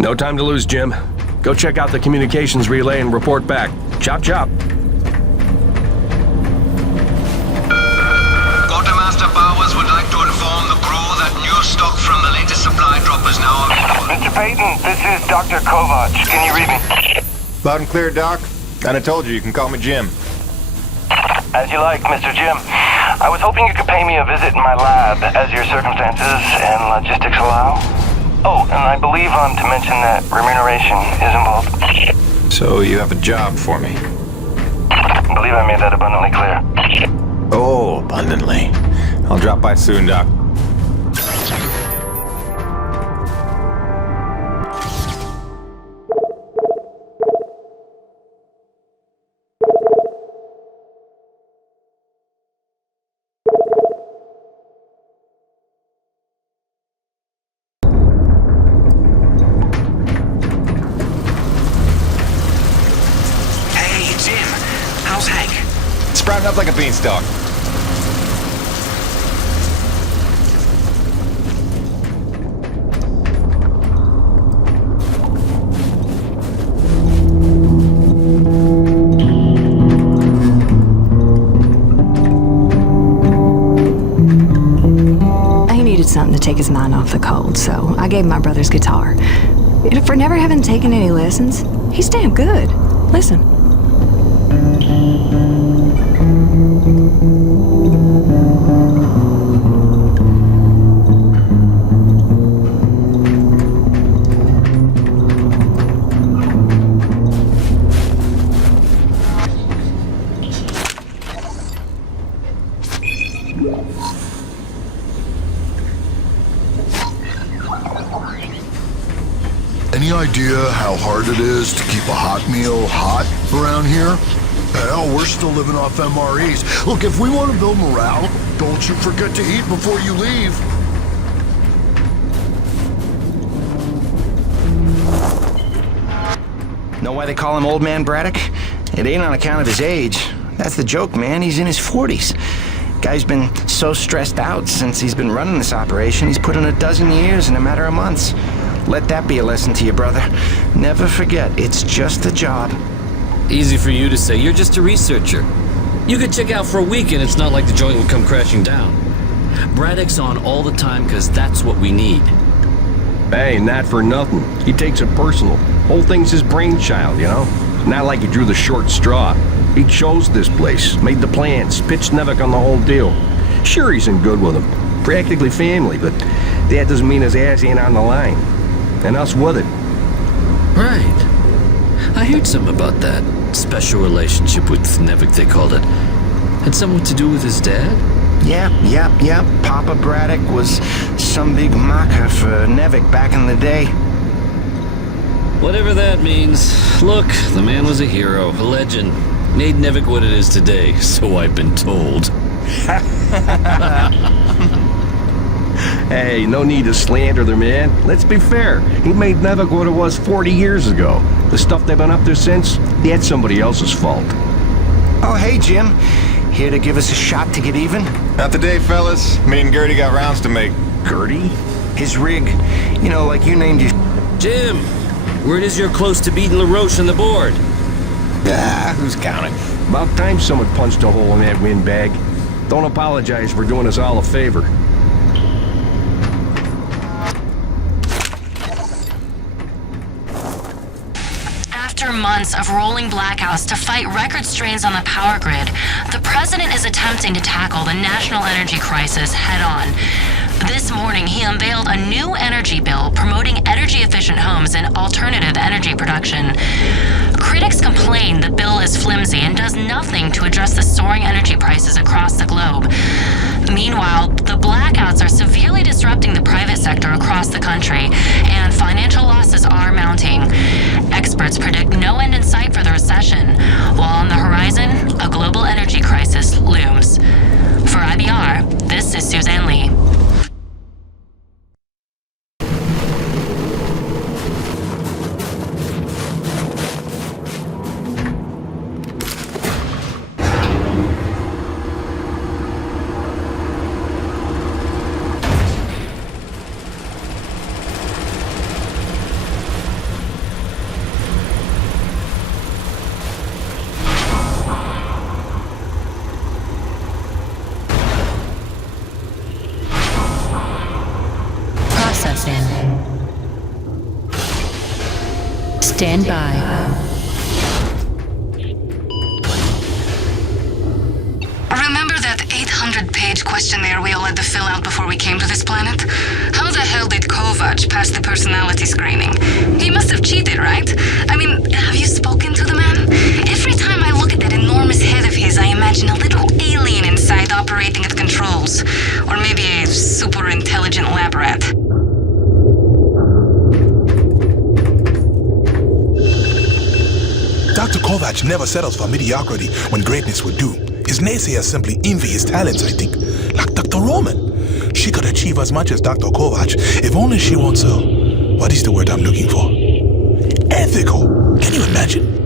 No time to lose, Jim. Go check out the communications relay and report back. Chop chop. Quartermaster Powers would like to inform the crew that new stock from the latest supply drop is now available. Mr. Peyton, this is Dr. Kovac. Can you read me? Loud and clear, Doc. Kinda told you can call me Jim. As you like, Mr. Jim. I was hoping you could pay me a visit in my lab as your circumstances and logistics allow. Oh, and I believe I'm to mention that remuneration is involved. So you have a job for me? I believe I made that abundantly clear. Oh, abundantly. I'll drop by soon, Doc. Sprouting up like a beanstalk. He needed something to take his mind off the cold, so I gave him my brother's guitar. For never having taken any lessons, he's damn good. Listen. Any idea how hard it is to keep a hot meal hot around here? Hell, we're still living off MREs. Look, if we want to build morale, don't you forget to eat before you leave. Know why they call him Old Man Braddock? It ain't on account of his age. That's the joke, man. He's in his 40s. Guy's been so stressed out since he's been running this operation, he's put in a dozen years in a matter of months. Let that be a lesson to you, brother. Never forget, it's just a job. Easy for you to say. You're just a researcher. You could check out for a week and it's not like the joint would come crashing down. Braddock's on all the time because that's what we need. Hey, not for nothing. He takes it personal. Whole thing's his brainchild, you know? Not like he drew the short straw. He chose this place, made the plans, pitched NEVEC on the whole deal. Sure, he's in good with him. Practically family, but that doesn't mean his ass ain't on the line. And us with it. Right. I heard something about that. Special relationship with NEVEC, they called it. Had something to do with his dad? Yep. Papa Braddock was some big macher for NEVEC back in the day. Whatever that means. Look, the man was a hero, a legend. Made NEVEC what it is today, so I've been told. Hey, no need to slander the man. Let's be fair. He made NEVEC what it was 40 years ago. The stuff they've been up to since, that's somebody else's fault. Oh, hey, Jim. Here to give us a shot to get even? Not today, fellas. Me and Gertie got rounds to make. Gertie? His rig. You know, like you named your... Jim, word is you're close to beating LaRoche on the board. Ah, who's counting? About time someone punched a hole in that windbag. Don't apologize for doing us all a favor. After months of rolling blackouts to fight record strains on the power grid, the president is attempting to tackle the national energy crisis head-on. This morning, he unveiled a new energy bill promoting energy-efficient homes and alternative energy production. Critics complain the bill is flimsy and does nothing to address the soaring energy prices across the globe. Meanwhile, the blackouts are severely disrupting the private sector across the country, and financial losses are mounting. Experts predict no end in sight for the recession, while on the horizon, a global energy crisis looms. For IBR, this is Suzanne Lee. Stand by. Remember that 800-page questionnaire we all had to fill out before we came to this planet? How the hell did Kovac pass the personality screening? He must have cheated, right? I mean, have you spoken to the man? Every time I look at that enormous head of his, I imagine a little alien inside operating at controls. Or maybe a super intelligent lab rat. Dr. Kovac never settles for mediocrity when greatness would do. His naysayers simply envy his talents, I think. Like Dr. Roman. She could achieve as much as Dr. Kovac if only she wants what is the word I'm looking for? Ethical. Can you imagine?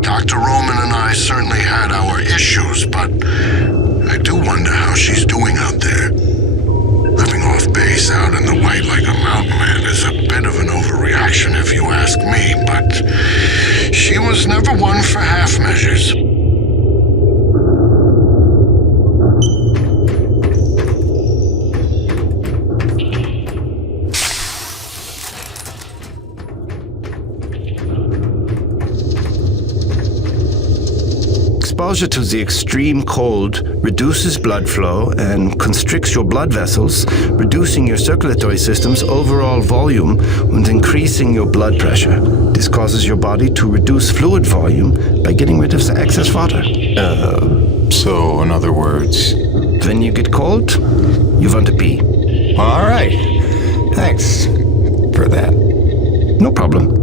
Dr. Roman and I certainly had our issues, but I do wonder how she's doing out there. Living off base out in the white like a mountain man is a bit of an overreaction if you ask me, but she was never one for half measures. Exposure to the extreme cold reduces blood flow and constricts your blood vessels, reducing your circulatory system's overall volume and increasing your blood pressure. This causes your body to reduce fluid volume by getting rid of the excess water. So in other words... When you get cold, you want to pee. All right. Thanks for that. No problem.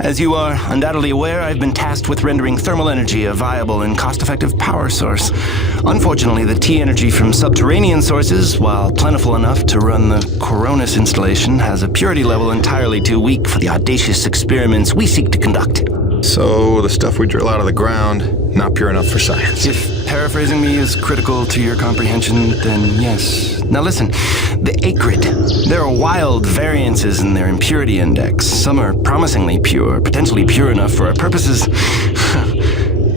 As you are undoubtedly aware, I've been tasked with rendering thermal energy a viable and cost-effective power source. Unfortunately, the T-energy from subterranean sources, while plentiful enough to run the Coronis installation, has a purity level entirely too weak for the audacious experiments we seek to conduct. So the stuff we drill out of the ground, not pure enough for science. If paraphrasing me is critical to your comprehension, then yes. Now listen, the Akrid. There are wild variances in their impurity index. Some are promisingly pure, potentially pure enough for our purposes.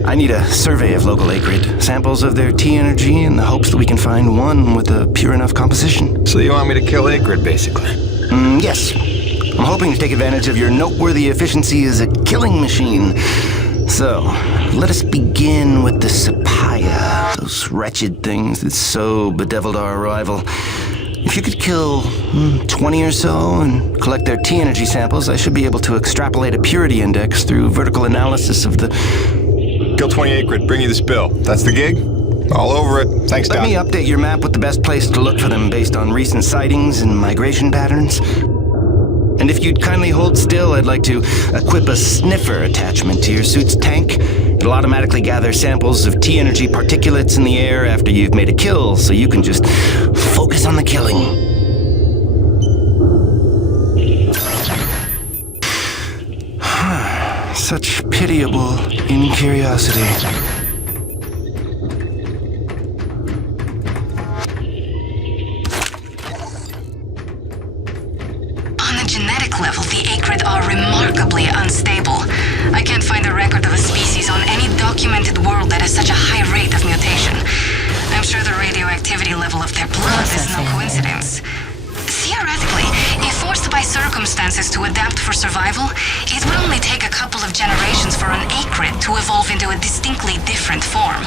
I need a survey of local Akrid, samples of their T-energy in the hopes that we can find one with a pure enough composition. So you want me to kill Akrid, basically? Yes. I'm hoping to take advantage of your noteworthy efficiency as a killing machine. So, let us begin with the Sepia, those wretched things that so bedeviled our arrival. If you could kill 20 or so and collect their T-energy samples, I should be able to extrapolate a purity index through vertical analysis of the... Kill 20 Akrid, bring you this bill. That's the gig? All over it. Thanks, Doc. Let me update your map with the best place to look for them based on recent sightings and migration patterns. And if you'd kindly hold still, I'd like to equip a sniffer attachment to your suit's tank. It'll automatically gather samples of T-energy particulates in the air after you've made a kill, so you can just focus on the killing. Such pitiable incuriosity. Level, the Akrid are remarkably unstable. I can't find a record of a species on any documented world that has such a high rate of mutation. I'm sure the radioactivity level of their blood is no coincidence. Theoretically, if forced by circumstances to adapt for survival, it would only take a couple of generations for an Akrid to evolve into a distinctly different form.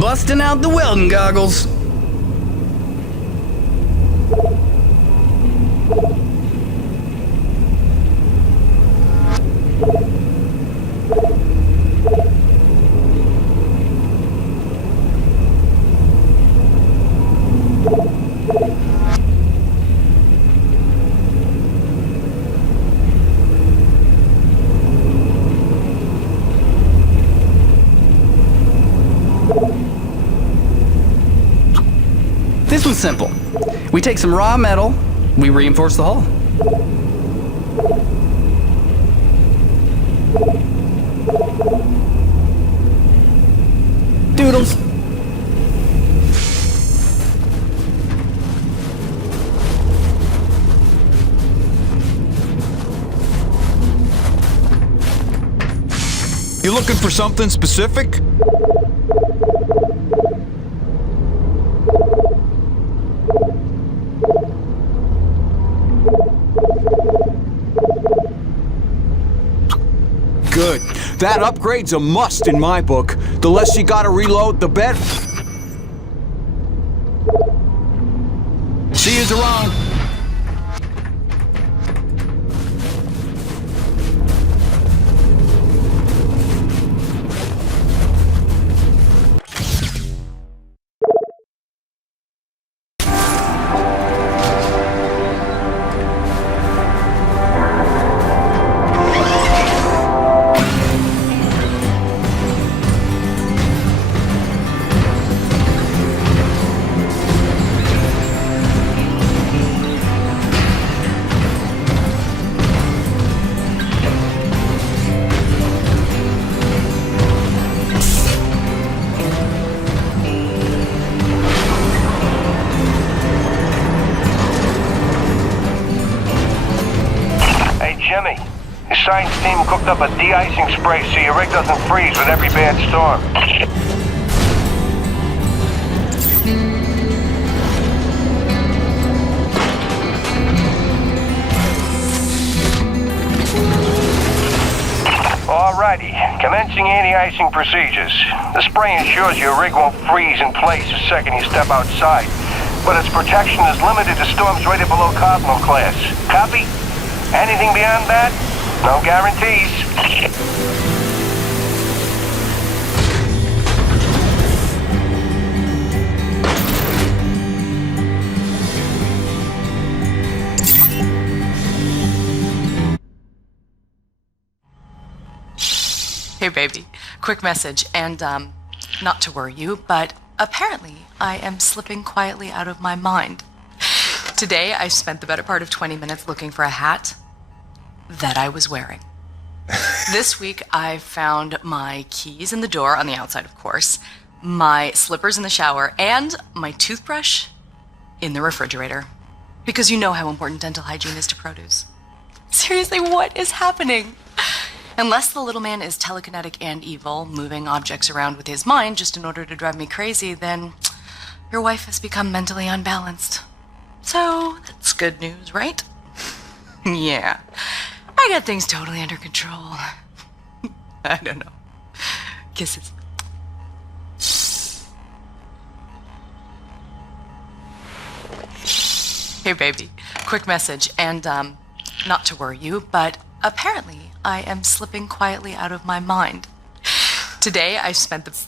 Busting out the welding goggles. This one's simple. We take some raw metal, we reinforce the hull. Doodles. You looking for something specific? Good. That upgrade's a must in my book. The less you gotta reload, the better. See yous around. Science team cooked up a de-icing spray so your rig doesn't freeze with every bad storm. Alrighty, commencing anti-icing procedures. The spray ensures your rig won't freeze in place the second you step outside, but its protection is limited to storms rated below Cardinal class. Copy? Anything beyond that? No guarantees. Hey baby, quick message, and not to worry you, but apparently I am slipping quietly out of my mind. Today I spent the better part of 20 minutes looking for a hat that I was wearing. This week I found my keys in the door, on the outside of course, my slippers in the shower, and my toothbrush in the refrigerator. Because you know how important dental hygiene is to produce. Seriously, what is happening? Unless the little man is telekinetic and evil, moving objects around with his mind just in order to drive me crazy, then your wife has become mentally unbalanced. So, that's good news, right? Yeah. I got things totally under control. I don't know. Kisses. Hey baby, quick message, and not to worry you, but apparently I am slipping quietly out of my mind. Today I spent the...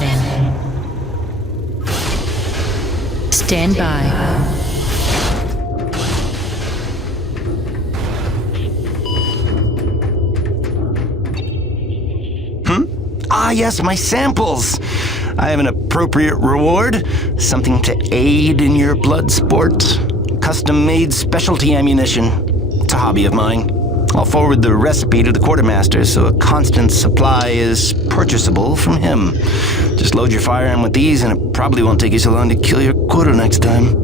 Processing. Stand by. Ah, yes, my samples. I have an appropriate reward. Something to aid in your blood sport. Custom-made specialty ammunition. It's a hobby of mine. I'll forward the recipe to the quartermaster so a constant supply is purchasable from him. Just load your firearm with these and it probably won't take you so long to kill your quota next time.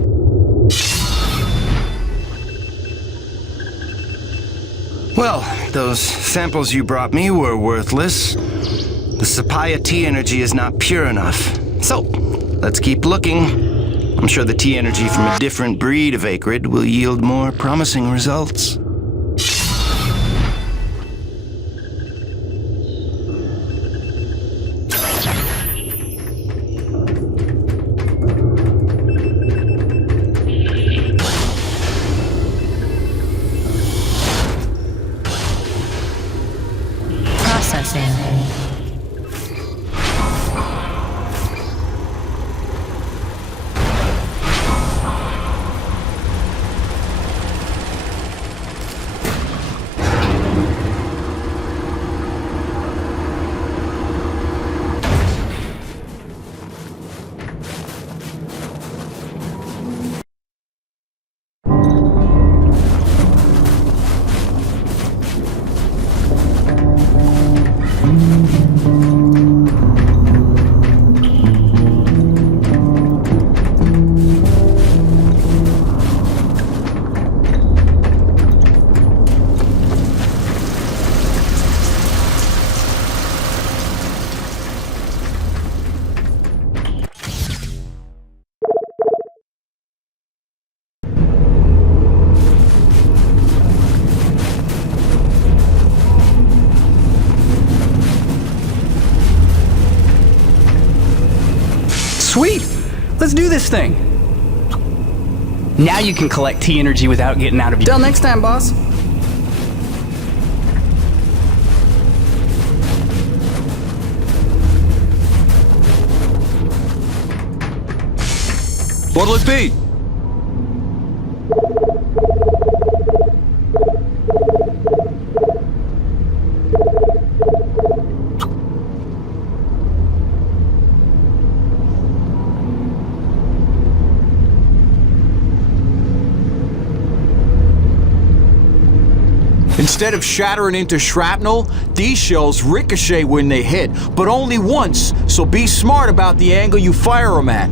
Well, those samples you brought me were worthless. The Sepia T energy is not pure enough. So, let's keep looking. I'm sure the T energy from a different breed of Akrid will yield more promising results. Sweet! Let's do this thing! Now you can collect T energy without getting out of your... Till next time, boss! What'll it be? Instead of shattering into shrapnel, these shells ricochet when they hit, but only once, so be smart about the angle you fire them at.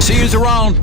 See yous around.